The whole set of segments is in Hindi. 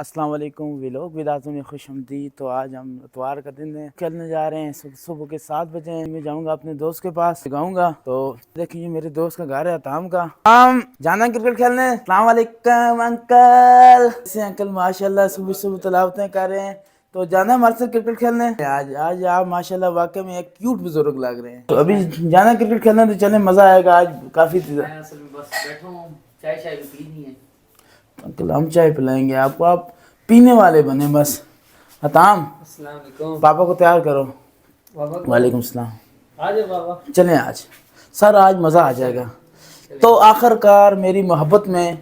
अस्सलाम वालेकुम व्लॉग विदातों में खुशआमदीद। तो आज हम इतवार का दिन है, खेलने जा रहे हैं। सुबह के 7 बजे मैं जाऊंगा अपने दोस्त के पास, गाऊंगा। तो देखिए मेरे दोस्त का घर है ताम का। हम जाना क्रिकेट खेलने। अस्सलाम वालेकुम अंकल। ऐसे अंकल माशाल्लाह सुबह सुबह तलावतें कर रहे हैं। तो जाना हमारे साथ क्रिकेट खेलने। आज आज आप माशाल्लाह वाकई में एक क्यूट बुजुर्ग लग रहे हैं। तो अभी जाना क्रिकेट खेलने, तो चले मजा आएगा। आज काफी अंकल हम चाय पिलाएंगे आपको, आप पीने वाले बने बस। हताम पापा को तैयार करो। वालेकुम सलाम। आज बाबा चलें आज सर, आज मज़ा आ जाएगा। तो आखिरकार मेरी मोहब्बत में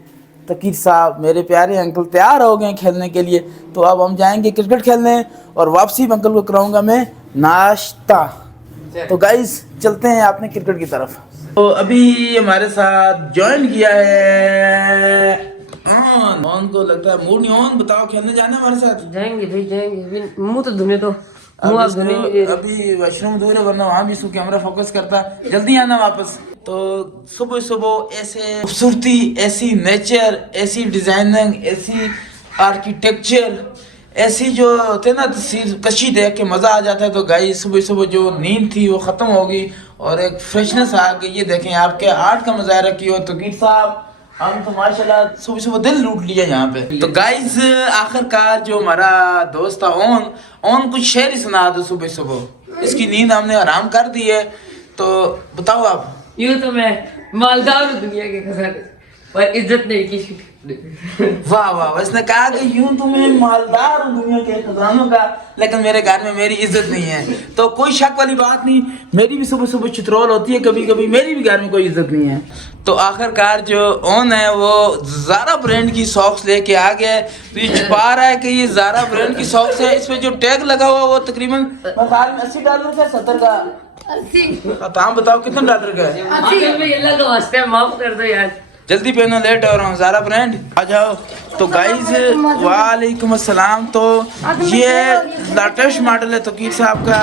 तकीर साहब, मेरे प्यारे अंकल तैयार हो गए खेलने के लिए। तो अब हम जाएंगे क्रिकेट खेलने और वापसी अंकल को कराऊंगा मैं नाश्ता। तो गाइस चलते हैं अपने क्रिकेट की तरफ। तो अभी हमारे साथ ज्वाइन किया है ऑन को लगता है मूड नहीं ऑन। बताओ खेलने जाना है हमारे साथ? जाएंगे भाई जाएंगे। मुंह तो धुने तो मुंह आप धुने नहीं दे रहे। अभी वॉशरूम दूर है, वरना वहाँ भी इसको कैमरा फोकस करता। जल्दी आना वापस। तो सुबह सुबह ऐसे खूबसूरती, ऐसी नेचर, ऐसी डिजाइनिंग, ऐसी आर्किटेक्चर, ऐसी जो थे ना तस्वीर कशी देख के मज़ा आ जाता है। तो गाइस सुबह सुबह जो नींद थी वो ख़त्म हो गई और एक फ्रेशनेस आ गई। ये देखें आपके आर्ट का मुजाहरा किया तो कीर साहब, हम तो माशाल्लाह सुबह सुबह दिल लूट लिया यहाँ पे। तो गाइस आखिरकार जो हमारा दोस्त था ऑन कुछ शेर ही सुना दो सुबह सुबह। इसकी नींद हमने आराम कर दी है। तो बताओ आप। यूँ तो मैं मालदार हूँ दुनिया के खजाने, पर इज्जत नहीं किसी की। वाह वाह, इसने कहा कि यूं तो मैं मालदार हूँ दुनिया के खजानों का, लेकिन मेरे घर में मेरी इज्जत नहीं है। तो कोई शक वाली बात नहीं, मेरी भी सुबह सुबह चित्रोल होती है कभी कभी, मेरी भी घर में कोई इज्जत नहीं है। तो आखिरकार जो ऑन है वो ज़ारा ब्रांड की सॉक्स लेके आ गया है। तो ये छुपा रहा है कि ये ज़ारा ब्रांड की सॉक्स है। इस पे जो टैग लगा हुआ वो तकरीबन $80 का, 70 का। 80 बताओ कितना डॉलर का है? अल्लाह का वास्ते माफ कर दो यार, जल्दी पहनो, लेट हो रहा हूँ। ज़ारा ब्रांड आ जाओ। तो गाइस वालेकुम अस्सलाम। तो ये लेटेस्ट मॉडल है तकीर साहब का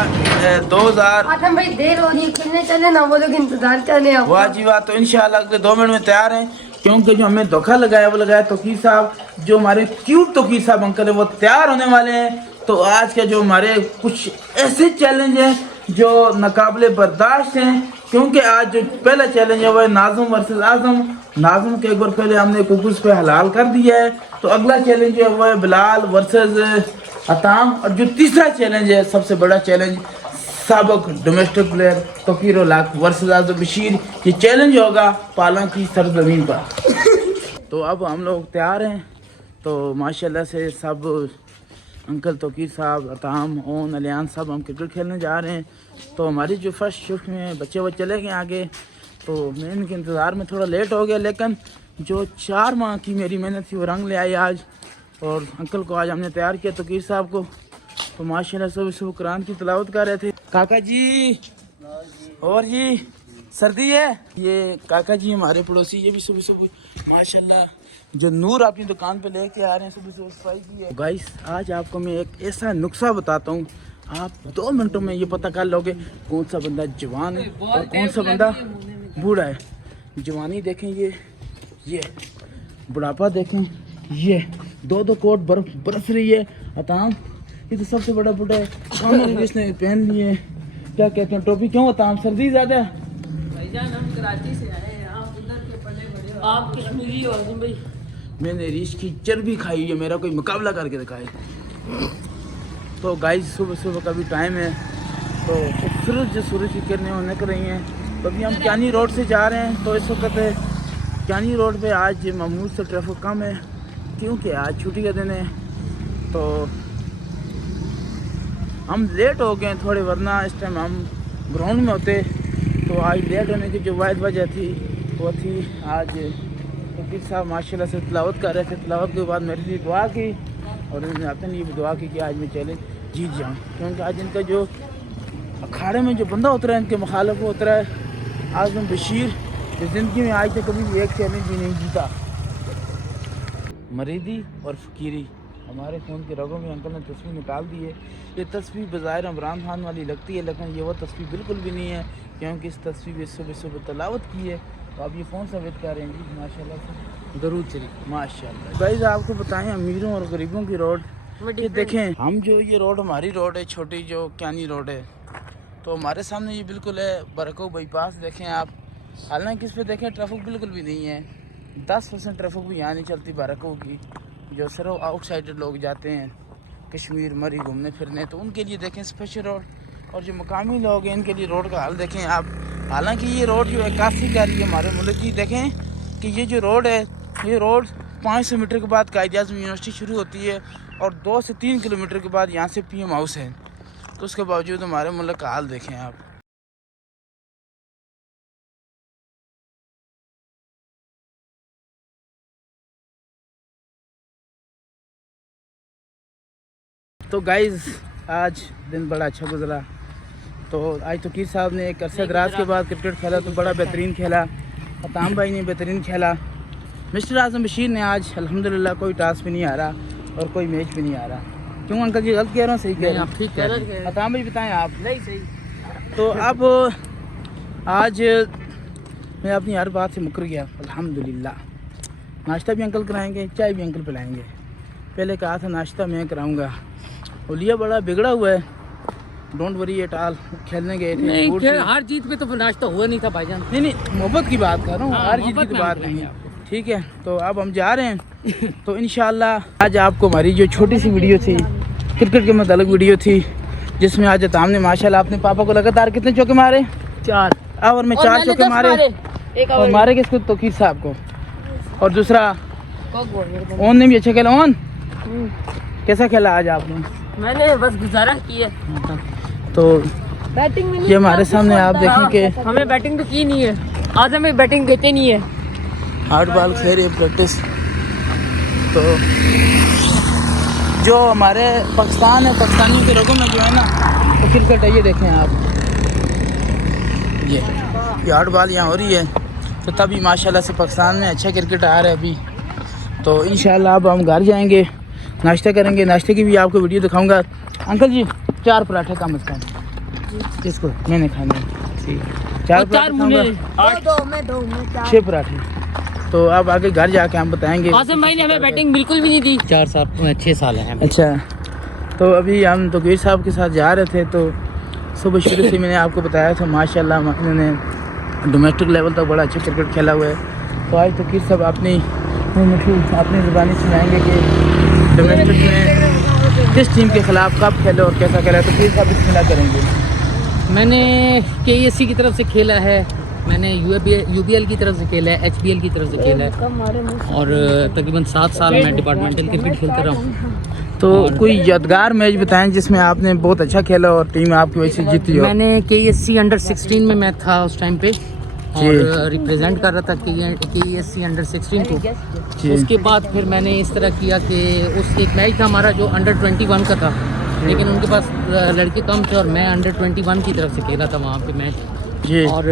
2000। आदम भाई देर हो रही है, खेलने चले ना, वो लोग इंतजार कर रहे हैं। वाह जी वाह। तो इंशाल्लाह अगले 2 मिनट में तैयार हैं, क्योंकि जो हमें धोखा लगाया वो लगाया तकीर साहब। जो हमारे क्यूट तकीर साहब अंकल है वो तैयार होने वाले हैं। तो आज के जो हमारे कुछ ऐसे चैलेंज हैं जो नाकाबिले बर्दाश्त हैं, क्योंकि आज जो पहला चैलेंज है वो है नाज़ुम वर्सेस आज़म। नाज़ुम के एक बार पहले हमने कुकुस पे हलाल कर दिया है। तो अगला चैलेंज है वो है बिलाल वर्सेस अताम। और जो तीसरा चैलेंज है, सबसे बड़ा चैलेंज, साबिक डोमेस्टिक प्लेयर तकीर लाख वर्सेस आज़म बशीर। ये चैलेंज होगा पाला की सरजमीन पर। तो अब हम लोग तैयार हैं। तो माशाल्लाह से सब अंकल तकीर साहब, अताम, ओन, अलियान साहब हम क्रिकेट खेलने जा रहे हैं। तो हमारी जो फर्स्ट शिफ्ट में बच्चे वो चले गए आगे। तो मैं इनके इंतज़ार में थोड़ा लेट हो गया, लेकिन जो 4 माह की मेरी मेहनत थी वो रंग ले आई आज। और अंकल को आज हमने तैयार किया तकीर साहब को। तो माशाल्लाह सुबह सुबह कुरान की तिलावत कर रहे थे। काका जी और जी सर्दी है। ये काका जी हमारे पड़ोसी, ये भी सुबह सुबह माशाल्लाह जो नूर अपनी दुकान पे लेके आ रहे हैं, सुबह सुबह सफाई की है। गाइस आज आपको मैं एक ऐसा नुस्खा बताता हूँ, आप 2 मिनटों में ये पता कर लोगे कौन सा बंदा जवान है और कौन सा बंदा बूढ़ा है। जवानी देखें ये बुढ़ापा देखें, ये 2-2 कोट बरस रही है। अताम ये तो सबसे बड़ा बूढ़ा है, कानों में इसने पहन लिए, क्या कहते हैं टोपी। क्यों अताम सर्दी ज़्यादा है? भाईजान हम कराची से आए हैं, आप उधर के पढ़े बड़े हो, आप कश्मीरी हो आज़म भाई। मैंने रीछ की चर्बी खाई है, मेरा कोई मुकाबला करके दिखाए। तो गाइस सुबह सुबह का भी टाइम है। तो सूरज की किरणें वो निकल रही हैं। तो अभी हम क्यानी रोड से जा रहे हैं। तो इस वक्त क्यानी रोड पे आज मामूल से ट्रैफिक कम है, क्योंकि आज छुट्टी का दिन है। तो हम लेट हो गए थोड़े, वरना इस टाइम हम ग्राउंड में होते। तो आज लेट होने की जो वाहिद वजह थी वो थी आज तकीर साहब माशाल्लाह से तिलावत कर रहे थे। तिलावत के बाद मेरे लिए दुआ की और उन्होंने अपने लिए भी दुआ की कि आज मैं चैलेंज जीत जाऊँ, क्योंकि आज इनका जो अखाड़े में जो बंदा उतरा है, इनके मुखालिफ उतरा है आज़म बशीर, जो ज़िंदगी में आज तक कभी भी एक चैलेंज भी नहीं जीता। मरीदी और फ़कीरी हमारे खून के रगों में अंकल ने तस्वीर निकाल दी है। ये तस्वीर बज़ाहिर इमरान खान वाली लगती है, लेकिन ये वो तस्वीर बिल्कुल भी नहीं है, क्योंकि इस तस्वीर में सुबह सुबह तिलावत की है। तो आप ये फ़ोन से वेट कर रहे हैं जी माशाल्लाह से। दरूद शरीफ। माशाल्लाह। गाइस आपको बताएं अमीरों और गरीबों की रोड, ये देखें हम जो ये रोड हमारी रोड है छोटी जो क्यानी रोड है, तो हमारे सामने ये बिल्कुल है बरको बाईपास देखें आप। हालांकि इस पर देखें ट्रैफिक बिल्कुल भी नहीं है, 10% ट्रैफिक भी यहाँ नहीं चलती बरको की। जो सिर्फ आउटसाइडर लोग जाते हैं कश्मीर मरी घूमने फिरने, तो उनके लिए देखें स्पेशल रोड। और जो मकामी लोग हैं इनके लिए रोड का हाल देखें आप। हालांकि ये रोड जो है काफ़ी प्यारी है हमारे मुल्क की। देखें कि ये जो रोड है, ये रोड 500 मीटर के बाद कायद-ए-आज़म यूनिवर्सिटी शुरू होती है और 2 से 3 किलोमीटर के बाद यहाँ से PM हाउस है। तो उसके बावजूद हमारे मुल्क का हाल देखें आप। तो गाइज़ आज दिन बड़ा अच्छा गुजरा। तो आज तोकीर साहब ने एक अरसा दराज के बाद क्रिकेट खेला, तो बड़ा बेहतरीन खेला। अताम भाई ने बेहतरीन खेला। मिस्टर आज़म बशीर ने आज अल्हम्दुलिल्लाह कोई टास्क भी नहीं आ रहा और कोई मैच भी नहीं आ रहा। क्यों अंकल जी गलत कह रहा हूँ सही कह रहा हूँ? ठीक कह रहे हैं। अताम भाई बताएं आप। नहीं सही। तो अब आज मैं अपनी हर बात से मुकर गया अल्हम्दुलिल्लाह। नाश्ता भी अंकल कराएंगे, चाय भी अंकल पिलाएंगे। पहले कहा था नाश्ता मैं कराऊंगा। ओलिया बड़ा बिगड़ा हुआ है, डोंट वरी एट ऑल। खेलने गए थे, नहीं हर जीत पे तो नाश्ता हुआ नहीं था भाईजान। नहीं मोहब्बत की बात कर रहा हूँ, हर चीज़ की तो बात नहीं है। आपको। ठीक है, तो अब हम जा रहे हैं। तो इंशाल्लाह आज आपको हमारी जो छोटी सी वीडियो थी क्रिकेट के मतलब वीडियो थी, जिसमें आज अताम ने माशाल्लाह अपने पापा को लगातार कितने चौके मारे? 4 और मैं 4 चौके मारे। और मारे किसको? तोकीर साहब को। और दूसरा ओन ने भी अच्छा खेला। ओन कैसा खेला आज आपने? मैंने बस गुजारा किया। तो बैटिंग में ये हमारे सामने आप देखें कि हमें बैटिंग तो की नहीं है, आज हमें बैटिंग देते नहीं है। हार्ड बॉल खेल रही है प्रैक्टिस। तो जो हमारे पाकिस्तान है, पाकिस्तानी के लोगों में जो है ना तो क्रिकेट है, ये देखें आप, ये हार्ड बॉल यहाँ हो रही है। तो तभी माशाल्लाह से पाकिस्तान में अच्छा क्रिकेट आ रहा है अभी। तो इंशाल्लाह अब हम घर जाएंगे, नाश्ता करेंगे। नाश्ते की भी आपको वीडियो दिखाऊंगा। अंकल जी 4 पराठे कम से कम किसको? मैंने खाने। ठीक, 4 पराठे, 6 पराठे। तो अब आगे घर जाके हम बताएंगे। आसिम भाई ने हमें बैटिंग बिल्कुल भी नहीं दी। 6 साल है। अच्छा, तो अभी हम तोकीर साहब के साथ जा रहे थे। तो सुबह शुरू से मैंने आपको बताया था माशाल्लाह इन्होंने डोमेस्टिक लेवल तक बड़ा अच्छा क्रिकेट खेला हुआ है। तो आज तोकीर साहब अपनी ज़ुबानी सुनाएंगे कि डोमेस्टिक में किस टीम के ख़िलाफ़ कब खेले और कैसा खेला। तो तोकीर साहब बिस्मिल्लाह करेंगे। मैंने KSC की तरफ से खेला है, मैंने UBL की तरफ से खेला है, HBL की तरफ से खेला है और तकरीबन 7 साल मैं डिपार्टमेंटल क्रिकेट खेलता रहा हूँ। तो कोई यादगार मैच बताएं जिसमें आपने बहुत अच्छा खेला और टीम आपकी वजह से जीती हो। मैंने KSC अंडर 16 में मैं था उस टाइम पे और रिप्रेजेंट कर रहा था KSC अंडर 16 को। उसके बाद फिर मैंने इस तरह किया कि उस एक मैच था हमारा जो अंडर 21 का था, लेकिन उनके पास लड़के कम थे और मैं अंडर 21 की तरफ से खेला था वहाँ पे मैच। और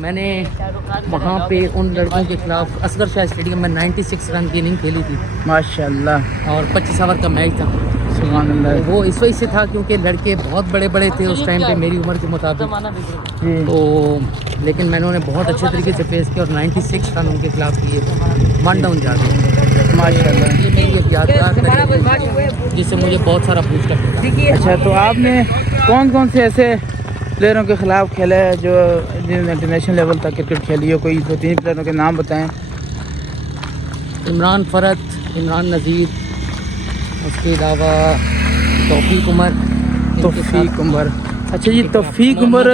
मैंने वहाँ पे उन लड़कों के खिलाफ असगर शाह स्टेडियम में 96 रन की इनिंग खेली थी माशाल्लाह, और 25 ओवर का मैच था। सुभान अल्लाह। वो इस वजह से था क्योंकि लड़के बहुत बड़े बड़े थे उस टाइम पे मेरी उम्र के मुताबिक। तो लेकिन मैंने उन्हें बहुत अच्छे तरीके से फेस किया और 96 रन उनके खिलाफ किए, 1 डाउन जा गए माशाल्लाह। ये मेरी एक यादगार जिससे मुझे बहुत सारा बूस्टअप मिला। अच्छा, तो आपने कौन कौन से ऐसे प्लेयरों के ख़िलाफ़ खेला है जो जिन्होंने इंटरनेशनल लेवल तक क्रिकेट खेली हो? कोई 2-3 प्लेयरों के नाम बताएं। इमरान फ़रत, इमरान नज़ीर, उसके अलावा तौफीक उमर। तौफीक उमर, अच्छा ये तौफीक उमर,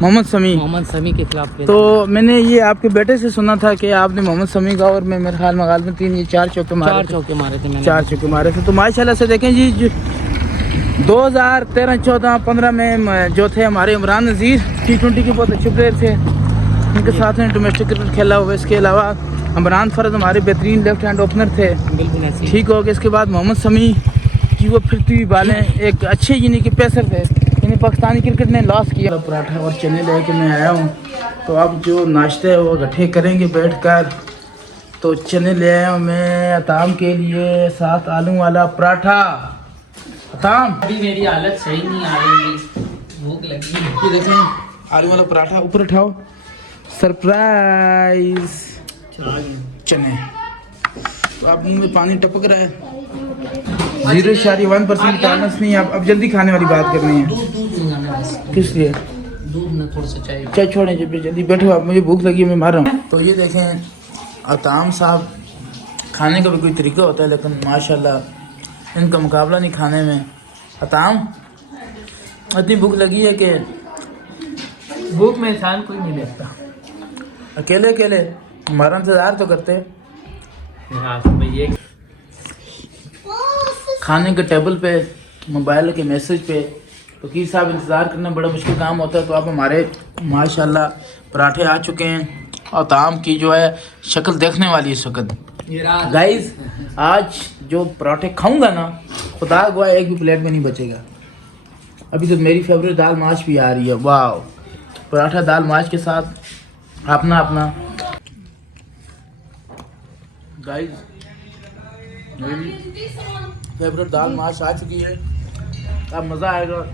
मोहम्मद समी के खिलाफ खेला। तो मैंने ये आपके बेटे से सुना था कि आपने मोहम्मद समी का और मैं मेरे ख्याल में 4 चौके मारे थे। 4 चौके मारे थे। तो माशाल्लाह से देखें जी 2013, 14, 15 में जो थे हमारे इमरान नज़ीर T20 के बहुत अच्छे प्लेयर थे, उनके साथ में डोमेस्टिक क्रिकेट खेला हुआ। इसके अलावा इमरान फ़रद हमारे बेहतरीन लेफ्ट हैंड ओपनर थे, ठीक हो गए। इसके बाद मोहम्मद समी की वो फिरती हुई बालें, एक अच्छे यानी कि पेसर थे, यानी पाकिस्तानी क्रिकेट ने लॉस किया। पराठा और चने लेके मैं आया हूँ। तो अब जो नाश्ता है वो इकट्ठे करेंगे बैठकर। तो चने ले आया हूँ मैं अताम के लिए, साथ आलू वाला पराठा। अताम अभी मेरी हालत सही नहीं आ रही, भूख लगी है। ये देखें आलू वाला पराठा, ऊपर उठाओ, सरप्राइज चने। तो आप मुंह में पानी टपक रहा है। 0.1% टॉलरेंस नहीं है। अब जल्दी खाने वाली बात करनी है। दूध दूंगा मैं बस, किस लिए? दूध में थोड़ा सा चाय। चाय छोड़ें, जल्दी बैठो आप, मुझे भूख लगी है, मैं मार रहा हूँ। तो ये देखें अताम साहब, खाने का भी कोई तरीका होता है, लेकिन माशाल्लाह इनका मुकाबला नहीं खाने में। अताम, इतनी भूख लगी है कि भूख में इंसान कोई नहीं देखता। अकेले अकेले हमारा इंतज़ार तो करते। ये खाने के टेबल पे, मोबाइल के मैसेज पे वकील साहब इंतज़ार करना बड़ा मुश्किल काम होता है। तो आप हमारे माशाल्लाह पराठे आ चुके हैं और ताम की जो है शक्ल देखने वाली इस वक्त। गाइस आज जो पराठे खाऊंगा ना, खुदा गवा एक भी प्लेट में नहीं बचेगा। अभी तो मेरी फेवरेट दाल माश भी आ रही है। वाह, पराठा दाल माश के साथ अपना अपना। गाइस मेरी फेवरेट दाल माश आ चुकी है, अब मज़ा आएगा।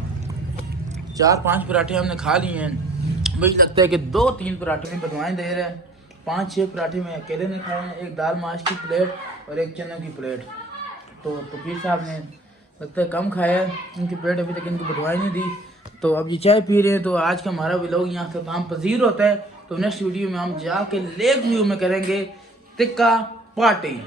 4-5 पराठे हमने खा लिए हैं। मुझे लगता है कि 2-3 पराठे में बदवाएँ दे रहे हैं। 5-6 पराठे में अकेले ने खाए हैं, एक दाल माश की प्लेट और एक चने की प्लेट। तो पीर साहब ने लगता है कम खाया है, इनकी प्लेट अभी तक इनको बदवाई नहीं दी। तो अब ये चाय पी रहे हैं। तो आज का हमारा व्लॉग यहाँ से काम पजीर होता है। तो नेक्स्ट वीडियो में हम जाके लेक व्यू में करेंगे टिक्का पार्टी।